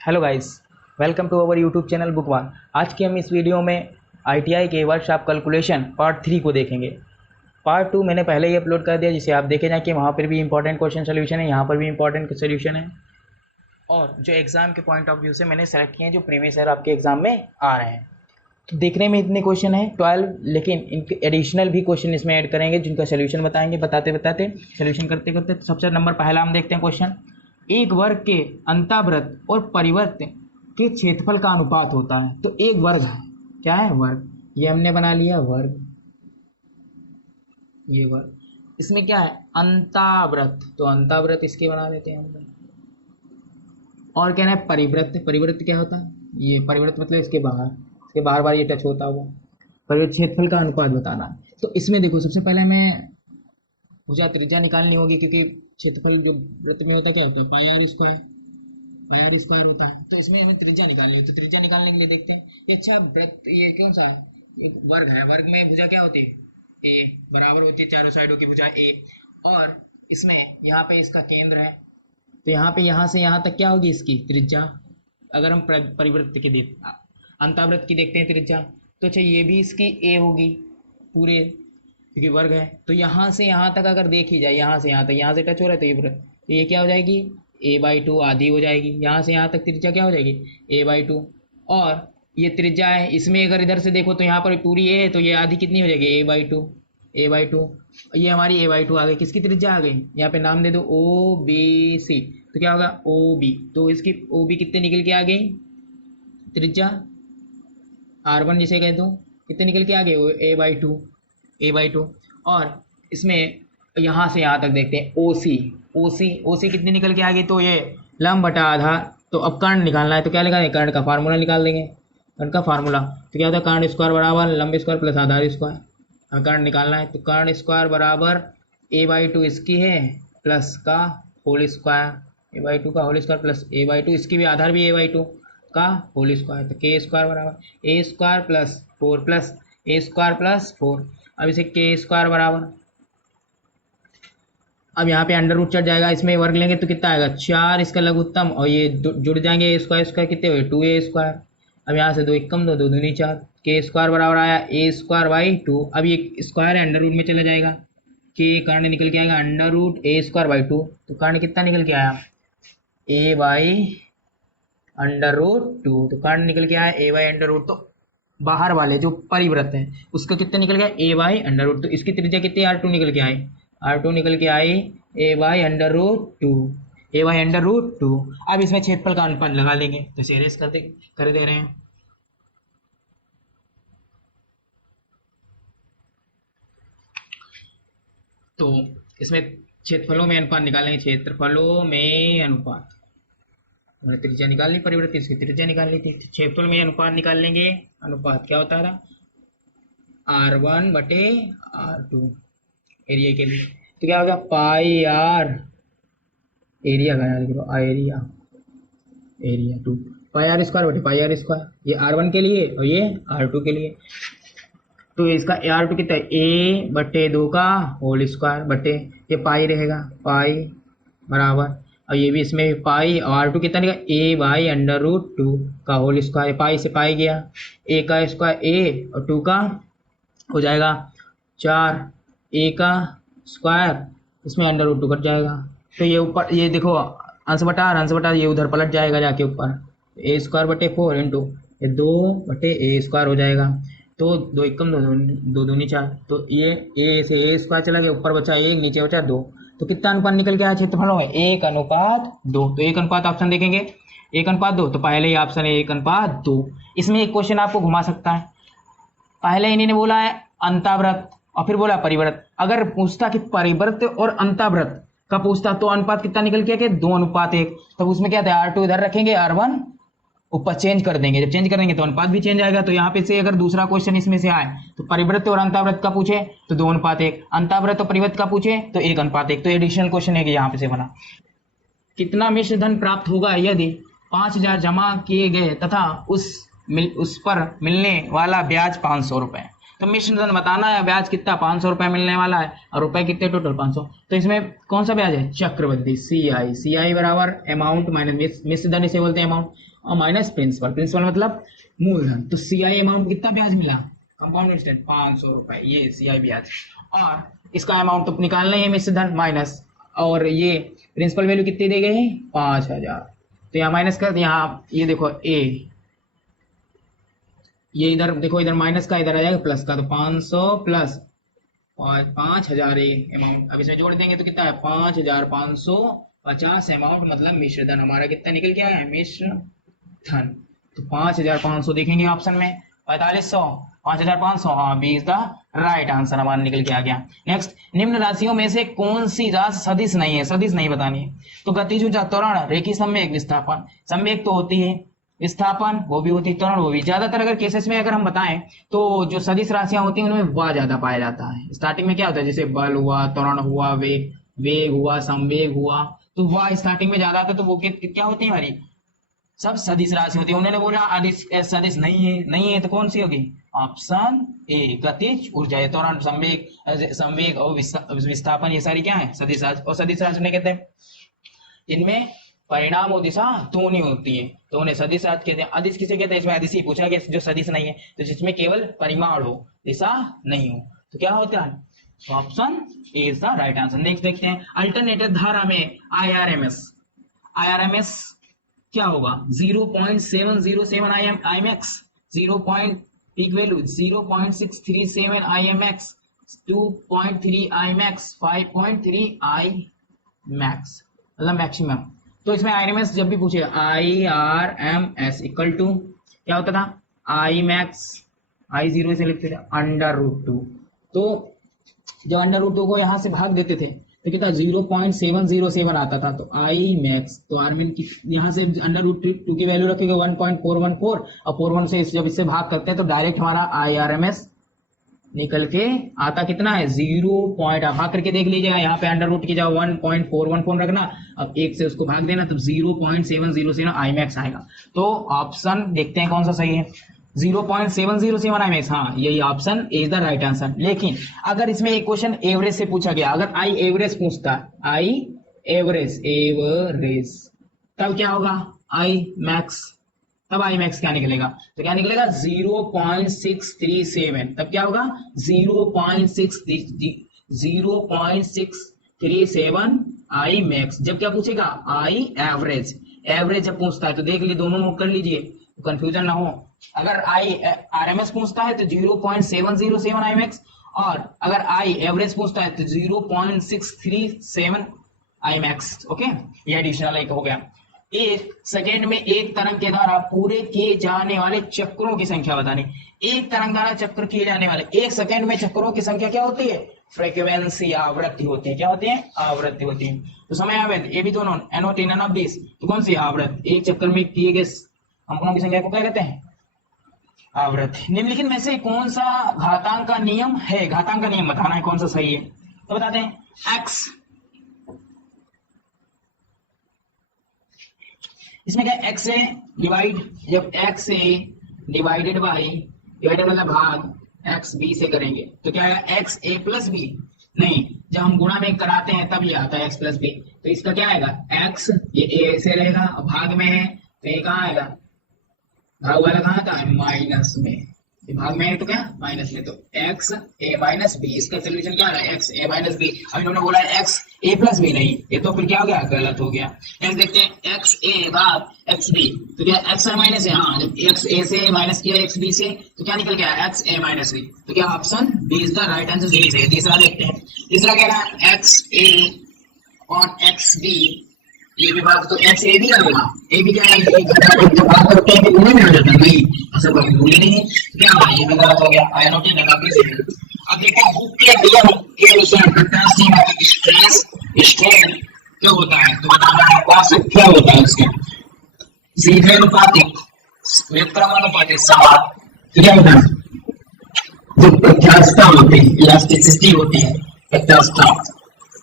Hello guys, welcome to our YouTube channel बुकवान। आज की हम इस वीडियो में आईटीआई के वर्कशॉप कैलकुलेशन पार्ट 3 को देखेंगे। पार्ट 2 मैंने पहले ही अपलोड कर दिया, जिसे आप देखे जाए कि वहाँ पर भी इंपॉर्टेंट क्वेश्चन सोल्यूशन है, यहाँ पर भी इंपॉर्टेंट सोल्यूशन है और जो एग्ज़ाम के पॉइंट ऑफ व्यू से मैंने सेलेक्ट किए हैं जो प्रीवियस ईयर आपके एग्ज़ाम में आ रहे हैं। तो देखने में इतने क्वेश्चन हैं 12, लेकिन इनके एडिशनल भी क्वेश्चन इसमें ऐड करेंगे जिनका सोल्यूशन बताएंगे। बताते बताते सोल्यूशन करते करते तो सबसे नंबर पहला हम देखते हैं क्वेश्चन। एक वर्ग के अंतःवृत्त और परिवृत्त के क्षेत्रफल का अनुपात होता है। तो एक वर्ग है, क्या है? वर्ग। ये हमने बना लिया वर्ग, ये वर्ग। इसमें क्या है? अंतःवृत्त, तो अंतःवृत्त इसके बना देते हैं हम। और क्या है? परिवृत्त। परिवृत्त क्या होता है? ये परिवृत्त मतलब इसके बाहर बार ये टच होता हुआ। परिवृत्त क्षेत्रफल का अनुपात बताना है। तो इसमें देखो, सबसे पहले हमें भुजा त्रिज्या निकालनी होगी, क्योंकि क्षेत्रफल जो वृत्त में होता है क्या होता है? Pi r square, pi r square होता है। तो इसमें हमें त्रिज्या निकालनी है। तो त्रिज्या निकालने के लिए देखते हैं कि अच्छा वृत्त ये कौन सा एक वर्ग है। वर्ग में भुजा क्या होती है? ए बराबर होती है चारों साइडों की भुजा ए। और इसमें यहाँ पे इसका केंद्र है, तो यहाँ पे यहाँ से यहाँ तक क्या होगी इसकी त्रिज्या। अगर हम परिवृत्त की अंतःवृत्त की देखते हैं त्रिज्या, तो अच्छा ये भी इसकी ए होगी पूरे, क्योंकि वर्ग है। तो यहाँ से यहाँ तक अगर देखी जाए, यहाँ से यहाँ तक, यहाँ से टच हो रहा है, तो ये क्या हो जाएगी? a/2 आधी हो जाएगी। यहाँ से यहाँ तक त्रिज्या क्या हो जाएगी? a/2। और ये त्रिज्या है, इसमें अगर इधर से देखो तो यहाँ पर पूरी ए है, तो ये आधी कितनी हो जाएगी? a/2, a/2। ये हमारी a/2 आ गई। किसकी त्रिज्या आ गई? यहाँ पे नाम दे दो OBC, तो क्या होगा? OB। तो इसकी OB कितने निकल के आ गई त्रिज्या? R1 जिसे कह दो, कितने निकल के आ गए? a/2, a/2। और इसमें यहाँ से यहाँ तक देखते हैं OC कितनी निकल के आ गई? तो ये लंब बटा आधार। तो अब कर्ण निकालना है, तो क्या निकालेंगे? कर्ण का फार्मूला निकाल देंगे। कर्ण का फार्मूला तो क्या होता है? कर्ण स्क्वायर बराबर लंब स्क्वायर प्लस आधार स्क्वायर। कर्ण निकालना है तो कर्ण स्क्वायर बराबर a/2 इसकी है प्लस का होल स्क्वायर, a/2 का होल स्क्वायर प्लस a/2 इसकी भी आधार भी a/2 का होल स्क्वायर। तो के स्क्वायर बराबर ए स्क्वायर प्लस 4 प्लस ए स्क्वायर प्लस 4। अब इसे के स्क्वायर बराबर, अब यहाँ पे अंडर रूट चढ़ जाएगा, इसमें वर्ग लेंगे तो कितना आएगा? 4 इसका लघुत्तम, और ये जुड़ जाएंगे ए स्क्वायर स्क्वायर कितने हुए? 2a square. अब यहाँ से 2 एकम 2, 2 दूनी 4। के स्क्वायर बराबर आया ए स्क्वायर बाई 2। अब ये स्क्वायर है, अंडर रूट में चला जाएगा, के कर्ण निकल के आएगा under root a square by 2। तो कर्ण कितना निकल के आया? A by under root 2। तो कर्ण निकल के आया ए बाई अंडर रूट। तो बाहर वाले जो परिवृत्त है उसका कितना निकल गया? ए बाई अंडर रूट। तो इसकी त्रिज्या कितनी? R2 निकल के आई, R2 निकल के आई a by under root 2, a by under root 2। अब इसमें क्षेत्रफल का अनुपात लगा लेंगे, तो इसे एरेस कर दे रहे हैं। तो इसमें क्षेत्रफलों में अनुपात निकालेंगे, क्षेत्रफलों में अनुपात। हमने त्रिज्या निकालनी, परिवृत्ति इसकी त्रिज्या निकालनी थी। क्षेत्रफल में अनुपात निकाल लेंगे। अनुपात क्या होता है? R1 बटे R2 एरिया के लिए। तो क्या होगा? पाई आर एरिया का याद करो, एरिया 2 पाई आर स्क्वायर बटे पाई आर स्क्वायर। ये R1 के लिए और ये R2 के लिए। तो इसका R2 कितना है? a बटे 2 का होल स्क्वायर बटे ये पाई रहेगा, पाई बराबर, और ये भी इसमें पाई, और R2 कितना निकला? a बाई अंडर रूट 2 का होल स्क्वायर। पाई से पाई गया, a का स्क्वायर a और 2 का हो जाएगा 4, a का स्क्वायर, इसमें अंडर रूट 2 कट जाएगा। तो ये ऊपर ये देखो अंश बटा ये उधर पलट जाएगा जाके ऊपर, ए स्क्वायर बटे 4 इंटू ये 2 बटे ए स्क्वायर हो जाएगा। तो 2 एकम 2, 2 दूनी 4। तो ये ए से ए स्क्वायर चला गया, ऊपर बचा 1, नीचे बचा 2। तो कितना अनुपात निकल के आया क्षेत्रफलों में? 1:2। तो 1 ऑप्शन देखेंगे, 1:2। तो पहले ही ऑप्शन है 1:2। इसमें एक क्वेश्चन आपको घुमा सकता है। पहले इन्हीं ने बोला है अंतःवृत्त और फिर बोला परिवृत्त। अगर पूछता कि परिवृत्त और अंतःवृत्त का पूछता तो अनुपात कितना निकल के कि 2:1। तब उसमें क्या था? R2 इधर रखेंगे, R1 ऊपर चेंज कर देंगे। जब चेंज करेंगे तो अनुपात भी चेंज आएगा। तो यहाँ पे से अगर दूसरा क्वेश्चन इसमें से आए तो परिवृत्त और अंतःवृत्त का पूछे तो 2:1, अंतःवृत्त और परिवृत्त का पूछे तो 1:1। तो एडिशनल क्वेश्चन है कि यहाँ पे से बना। कितना मिश्र धन प्राप्त होगा यदि 5,000 जमा किए गए तथा उस पर मिलने वाला ब्याज 500 रुपए? तो मिश्रधन बताना है, ब्याज कितना 500 रुपए मिलने वाला है और रुपए कितने टोटल 500। तो इसमें कौन सा ब्याज है, चक्रवृद्धि, CI बराबर अमाउंट माइनस मिश्रधन इसे बोलते हैं अमाउंट, और माइनस प्रिंसिपल, प्रिंसिपल मतलब मूलधन। तो CI अमाउंट कितना ब्याज मिला, कंपाउंड इंटरेस्ट 500 रुपए, ये CI ब्याज, और इसका अमाउंट तो निकालना ही है मिश्रधन माइनस, और ये प्रिंसिपल वैल्यू कितनी दी गई है 5000। तो यहाँ माइनस कर, यहाँ ये देखो ए, ये इधर देखो, इधर माइनस का इधर आ जाएगा प्लस का, तो 500 प्लस और 5000 अमाउंट, अब इसमें जोड़ देंगे तो कितना है 5550 अमाउंट, मतलब मिश्रधन हमारा कितना निकल के आया है मिश्रधन। तो 5500 देखेंगे ऑप्शन में, 4500, 5500, हाँ b is the right answer हमारा निकल के आ गया। नेक्स्ट, निम्न राशियों में से कौन सी राशि सदिश नहीं है, सदिश नहीं बतानी है। तो गतिज ऊर्जा, त्वरण, रेखी संवेग, विस्थापन। संवेग तो होती है, विस्थापन वो भी होती है, त्वरण वो भी। ज्यादातर अगर केसेस में अगर हम बताएं तो जो सदिश राशियां होती हैं उनमें वह ज्यादा पाया जाता है। स्टार्टिंग में क्या होता है, जैसे बल हुआ, त्वरण हुआ, वेग हुआ, संवेग हुआ, तो वह स्टार्टिंग में ज्यादा आता है, तो वो क्या होती है हमारी, सब सदिश राशि होती है। उन्होंने बोला सदिश नहीं है तो कौन सी होगी, ऑप्शन ए गतिज ऊर्जा, त्वरण, संवेग और विस्थापन, ये सारी क्या है सदिश राशि। और सदिश राशि उन्हें कहते हैं इनमें परिणाम और दिशा दोनों होती है, तो उन्हें सदिश राशि कहते हैं। अदिश किसे कहते हैं, इसमें अदिश ही पूछा गया जो सदिश नहीं है, तो जिसमें केवल परिमाण हो, दिशा नहीं हो, तो क्या होता है, तो option A is the right answer. Next देखते हैं, अल्टरनेटर धारा में IRMS क्या होगा, 0.707 IMX, 0. Peak value 0.637 IMX, 2.3 IMAX, 5.3 IMAX, मतलब मैक्सिमम। तो इसमें IRMS जब भी पूछे, IRMS इक्वल टू क्या होता था, IMAX, I0 से लिखते थे √2। तो जब √2 को यहाँ से भाग देते थे तो कितना 0.707 आता था, तो IMAX, तो आरमीन की यहाँ से √2 की वैल्यू रखेंगे 1.414, और 41 से जब इससे भाग करते हैं तो डायरेक्ट हमारा IRMS निकल के आता कितना है 0. भाग करके देख लीजिएगा, यहाँ पे √2 की जगह 1.414 रखना, अब 1 से उसको भाग देना, तब 0.707 IMAX आएगा। तो ऑप्शन देखते हैं कौन सा सही है, 0.707 IMAX, हाँ यही option is the right answer. लेकिन अगर इसमें एक क्वेश्चन एवरेज से पूछा गया, अगर आई एवरेज पूछता, आई एवरेज तब क्या होगा, IMAX, तब IMAX क्या निकलेगा, तो क्या निकलेगा 0.637, तब क्या होगा 0.637 IMAX। जब क्या पूछेगा आई एवरेज जब पूछता है तो देख लीजिए, दोनों नोट कर लीजिए, कंफ्यूजन ना हो। अगर IRMS पूछता है तो 0.707 IMAX, और अगर आई एवरेज पूछता है तो 0.637 IMAX। ओके, ये एडिशनल एक हो गया। एक सेकेंड में एक तरंग के द्वारा पूरे किए जाने वाले चक्रों की संख्या बतानी। एक तरंग द्वारा चक्र किए जाने वाले एक सेकेंड में चक्रों की संख्या क्या होती है, फ्रीक्वेंसी, आवृत्ति होती है। क्या होती है, आवृत्ति होती है। तो समय आवृत्ति ये भी दोनों NOT, नन ऑफ दिस, तो कौन सी आवृत्ति, एक चक्कर में किए गए अंकों की संख्या को क्या कहते हैं, आवृत्ति। निम्नलिखित में से कौन सा घातांक का नियम है, घातांक का नियम बताना है कौन सा सही है, तो बताते हैं x, इसमें क्या x से डिवाइड, जब x से डिवाइडेड बाई, डिवाइडेड मतलब भाग x b से करेंगे तो क्या है x a प्लस b, नहीं जब हम गुणा में कराते हैं तब ये आता है x प्लस b, तो इसका क्या आएगा x, ये a से रहेगा, भाग में है तो ये कहाँ आएगा, भाग वाला कहाँ था माइनस में, भाग में है तो क्या माइनस में, तो x a माइनस b, इसका सोल्यूशन क्या है x a माइनस b। अब इन्होंने बोला है x a प्लस b, नहीं ये तो फिर क्या हो गया, गलत हो गया। नेक्स्ट देखते हैं x a भाग x b, तो क्या x a माइनस है, हाँ जब x a से माइनस किया x b से तो क्या निकल गया x a माइनस b, तो क्या option b is the right answer, D से। तीसरा देखते हैं, तीसरा क्या है x a और x b, ये भी भाग तो x a भी आएगा, a भी क्या है जब भाग करते हैं तो गुणे में हो जाता है, नहीं ऐसा कोई रूल नहीं है, क्या होगा ये भी गलत हो गया, आई नोट लगा के। अब देखते हैं बुक के दिया के अनुसार घटना सीमा की स्ट्रेस स्ट्रेन क्या होता है, तो बताना है कौन क्या होता है इसका, सीधे अनुपातिक, व्यक्रमानुपातिक, समान, तो क्या होता है जो प्रत्यास्थता होती है, इलास्टिसिटी होती है प्रत्यास्थता,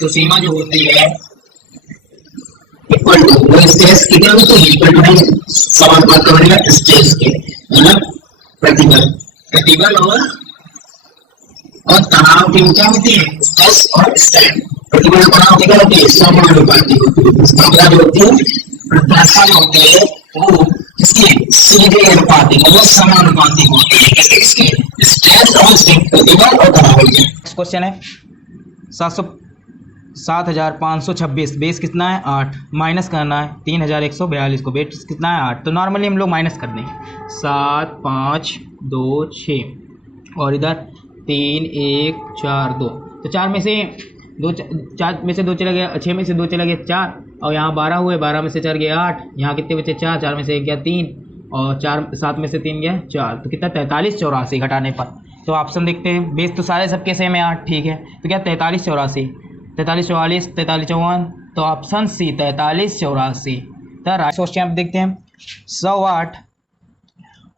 तो सीमा जो होती है इक्वल टू वो स्ट्रेस की क्या होती है, इक्वल टू समानुपात का बनेगा स्ट्रेस के, मतलब प्रतिबल और और तनाव की क्या होती है, स्ट्रेस और स्ट्रेन। प्रतिबल तनाव की क्या होती है, समानुपाती होती है। इसका जो होती है प्रत्याशा होती है वो किसके सीधे अनुपातिक मतलब समानुपातिक होती है, किसके किसके स्ट्रेस और स्ट्रेन, प्रतिबल और तनाव के। नेक्स्ट क्वेश्चन है 7,526, बेस कितना है 8, माइनस करना है 3,142 को, बेस कितना है 8, तो नॉर्मली हम लोग माइनस कर देंगे 7 5 2 6 और इधर 3 1 4 2, तो 4 में से 2, 4 में से 2 चला गया, 6 में से 2 चला गया 4, और यहाँ 12 हुए, 12 में से 4 गया 8, यहाँ कितने बचे 4, 4 में से 1 गया 3 और 4 7 में से 3 गया 4, तो कितना 43 84 घटाने पर। तो ऑप्शन देखते हैं, बेस तो सारे सबके सेम है 8, ठीक है, तो क्या 43 84 43 44 43 54, तो ऑप्शन सी 43 84। तो राइट क्वेश्चन आप देखते हैं 100 वाट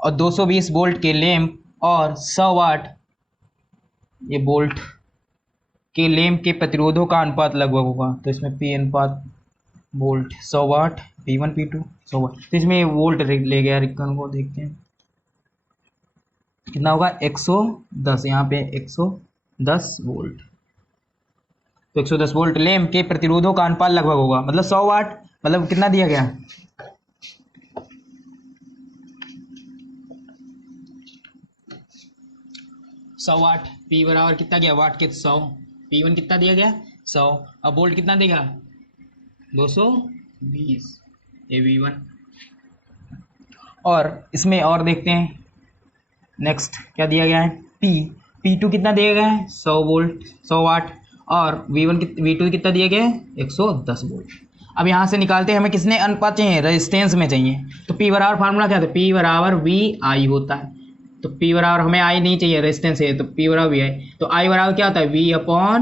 और 220 वोल्ट के लैंप और 100 वाट ये वोल्ट के लैंप के प्रतिरोधों का अनुपात लगभग होगा, तो इसमें पी अनुपात वोल्ट 100 वाट P1 P2 100 वाट, तो इसमें वोल्ट ले गया रिक्कन को, देखते हैं कितना होगा 110, यहाँ पे 110 वोल्ट, तो 110 वोल्ट लैंप के प्रतिरोधों का अनुपात लगभग होगा, मतलब 100 वाट मतलब कितना दिया गया 100 वाट, P बराबर कितना गया वाट के 100, P1 कितना दिया गया 100, अब वोल्ट कितना देगा 220, ये V1। और इसमें और देखते हैं नेक्स्ट क्या दिया गया है, P2 कितना दिया गया है 100 वोल्ट 100 वाट, और V2 कितना दिया गया है 110 वोल्ट। अब यहाँ से निकालते हैं, हमें किसने अनुपात चाहिए, रेजिस्टेंस में चाहिए, तो P बराबर फार्मूला क्या था, P बराबर VI होता है, तो P बराबर हमें I नहीं चाहिए, रेजिस्टेंस है, तो P बराबर VI, तो I बराबर क्या होता है V/R,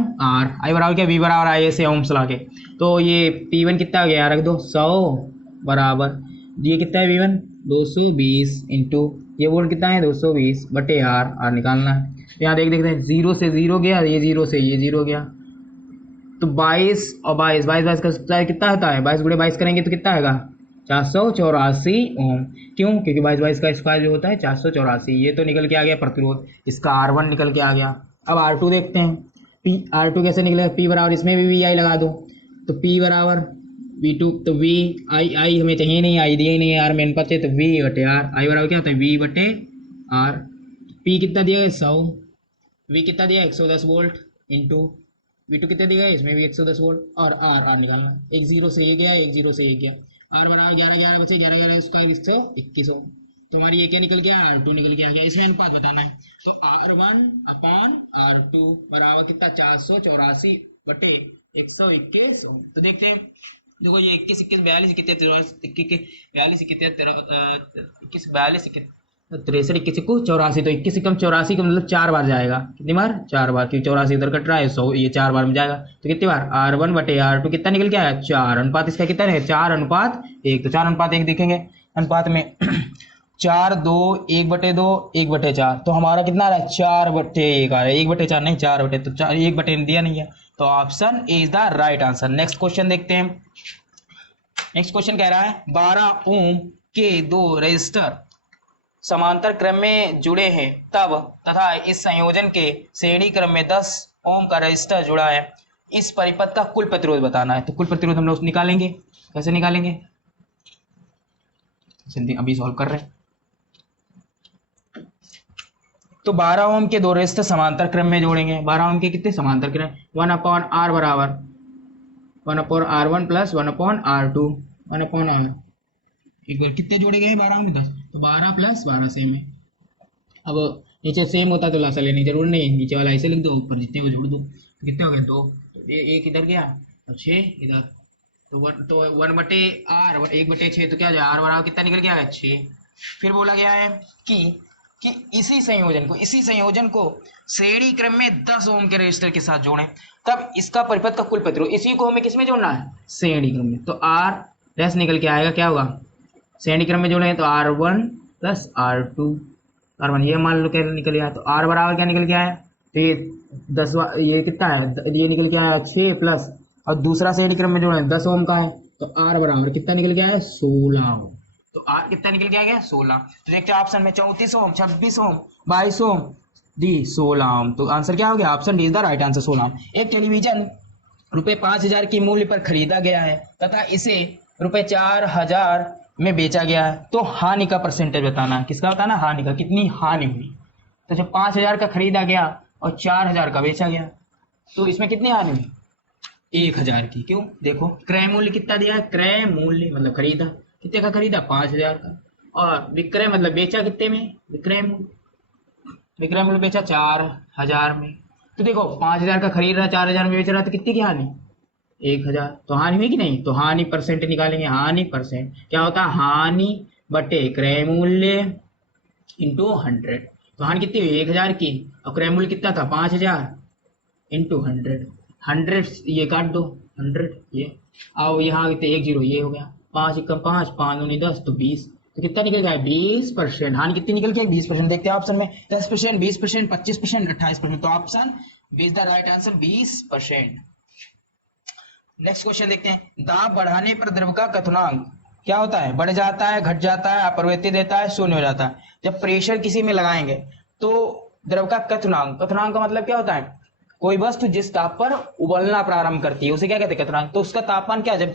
I बराबर क्या V बराबर I ऐसे ओम्स ला के, तो ये P1 कितना हो गया रख दो 100 बराबर, ये कितना है V1 220 इंटू ये वोल्ट कितना है 220 बटे R निकालना है, तो यहाँ देखते हैं 0 से 0 गया, ये 0 से ये 0 गया, तो 22 और 22 का स्क्वायर कितना होता है, 22 गुणे 22 करेंगे तो कितना आएगा 484 ओम, क्यों, क्योंकि 22 का स्क्वायर जो होता है 484, ये तो निकल के आ गया प्रतिरोध, इसका R1 निकल के आ गया। अब R2 देखते हैं, R2 कैसे निकलेगा, P बराबर इसमें भी VI लगा दो, तो P बराबर V2, तो VI हमें चाहिए नहीं, I दिए नहीं है, R मेन पद से, तो V बटे R, I बराबर क्या होता है V बटे R, P कितना दिया है 100, V कितना दिया 110 वोल्ट इंटू V2 कितना दिया है, इसमें भी 110 वोल्ट, और R निकालना, एक 0 से ये गया, एक 0 से ये गया, R बराबर 11 11 बचे, 11 11 इसका 121 हो, तो हमारी ये क्या निकल गया R2 निकल के आ गया, इसमें अनुपात बताना है, तो R1/R2 बराबर कितना 484 बटे 121, तो देखते हैं, देखो ये 21 21 42 कितने 42 कितने 21 42 कितने 63 21 को 84, तो 21 कम 84 का मतलब 4 बार जाएगा, कितनी बार 4 बार, क्योंकि 84 इधर कट रहा है 100 ये 4 बार में जाएगा, तो कितनी बार R1 बटे R2 कितना निकल के आया 4, अनुपात इसका कितना है 4:1, तो 4:1 देखेंगे अनुपात में 4 2 1 बटे 2 1 बटे 4, तो हमारा कितना आ रहा है 4/1 आ रहा है, 1/4 नहीं 4/, तो 4 1 बटे दिया नहीं है, तो option is the right answer. Next question देखते हैं, नेक्स्ट क्वेश्चन कह रहा है 12 ओम के 2 रेजिस्टर समांतर क्रम में जुड़े हैं तब तथा इस संयोजन के श्रेणी क्रम में 10 ओम का रेजिस्टर जुड़ा है, इस परिपथ का कुल प्रतिरोध बताना है, तो कुल प्रतिरोध हम लोग निकालेंगे, कैसे निकालेंगे अभी सॉल्व कर रहे हैं, तो 12 ओम के 2 रेजिस्टर समांतर क्रम में जोड़ेंगे, 12 ओम के कितने समांतर क्रम 1/R बराबर 1/R1 प्लस 1/R2 1/R, एक बार कितने जोड़े गए 12 में 10, तो 12 प्लस 12 सेम है, अब नीचे सेम होता तो लासा लेने की जरूर नहीं, नीचे वाला ऐसे लिख दो, ऊपर जितने को जोड़ दो, तो कितने हो गए 2, तो ये एक इधर गया और 6 इधर, तो 1/R 1/6, तो क्या जाए R बराबर कितना निकल गया है 6। फिर बोला गया है कि इसी संयोजन को श्रेणी क्रम में 10 ओम के रेजिस्टर के साथ जोड़ें तब इसका परिपथ का कुल प्रतिरोध, इसी को हमें किसमें जोड़ना है श्रेणी क्रम में, तो R डैश निकल के आएगा, क्या होगा श्रेणी क्रम में जोड़े हैं तो R1 प्लस R2 R1 ये मान लो क्या निकल गया, तो R बराबर क्या निकल के आया, तो ये 10 ये कितना है ये निकल के आया 6 प्लस, और दूसरा श्रेणी क्रम में जोड़े 10 ओम का है, तो R बराबर कितना निकल के आया 16 ओम, तो R कितना निकल के आ गया 16, तो देखते हैं ऑप्शन में 34 ओम 26 ओम 22 ओम डी 16। तो आंसर क्या हो गया? Option D is the right answer, 16। एक टेलीविजन रुपए 5,000 की मूल्य पर खरीदा गया है तथा इसे रुपए 4,000 में बेचा गया है, तो हानि का परसेंटेज बताना है। किसका बताना? हानि का, कितनी हानि हुई। तो जब 5,000 का खरीदा गया और 4,000 का बेचा गया, तो इसमें कितनी हानि हुई? 1,000 की। क्यों? देखो क्रय मूल्य कितना दिया है, क्रय मूल्य मतलब खरीदा, कितने का खरीदा? 5,000 का, और विक्रय मतलब बेचा कितने में? विक्रय मूल्य, विक्रय मूल्य बेचा 4,000 में। तो देखो 5,000 का खरीद रहा, 4,000 में बेच रहा, तो कितनी की हानि? 1,000। तो हानि हुई कि नहीं? तो हानि परसेंट निकालेंगे, हानि परसेंट क्या होता है? हानि बटे क्रय मूल्य इंटू 100। तो हानि कितनी हुई? 1,000 की, और क्रय मूल्य कितना था? 5,000 इंटू 100। 100 ये काट दो, 100 ये, आओ यहाँ आगे 1 0 ये हो गया, 5 1 5, 5 9 10, तो 20। तो कितना निकल जाए? 20%। हानि कितनी निकल गई? 20%। देखते हैं ऑप्शन में, 10%, 20%, 25%, 28%। तो option b is the right answer, 20%। Next question देखते हैं, दाब बढ़ाने पर द्रव का क्वथनांक क्या होता है? बढ़ जाता है, घट जाता है, अपरिवर्तित रहता है, शून्य हो जाता है। जब प्रेशर किसी में लगाएंगे तो द्रव का क्वथनांक, क्वथनांक का मतलब क्या होता है? कोई वस्तु जिस ताप पर उबलना प्रारंभ करती है उसे क्या कहते हैं? क्वथनांक। तो उसका तापमान क्या, जब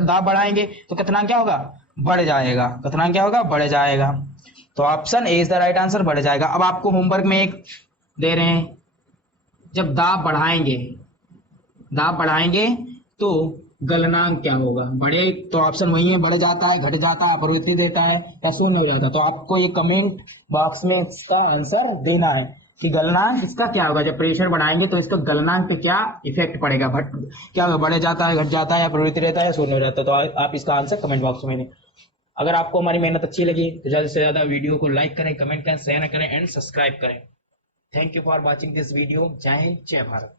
दाब बढ़ाएंगे तो क्वथनांक क्या होगा? बढ़ जाएगा। क्वथनांक क्या होगा? बढ़ जाएगा। तो option A is the right answer, बढ़ जाएगा। अब आपको होमवर्क में एक दे रहे हैं, जब दाब बढ़ाएंगे, दाब बढ़ाएंगे तो गलनांक क्या होगा? बढ़े तो ऑप्शन वही है, बढ़ जाता है, घट जाता है, अपरिवर्तित देता है, या शून्य हो जाता है। तो आपको ये कमेंट बॉक्स में इसका आंसर देना है कि गलनांक इसका क्या होगा। जब प्रेशर बढ़ाएंगे तो इसका गलनांक पे क्या इफेक्ट पड़ेगा, क्या होगा? बढ़ जाता है, घट जाता है, अपरिवर्तित रहता है, शून्य हो जाता है। तो आप इसका आंसर कमेंट बॉक्स में दें। अगर आपको हमारी मेहनत अच्छी लगी तो ज्यादा से ज्यादा वीडियो को लाइक करें, कमेंट करें, शेयर करें एंड सब्सक्राइब करें। Thank you for watching this video. जय हिंद, जय भारत।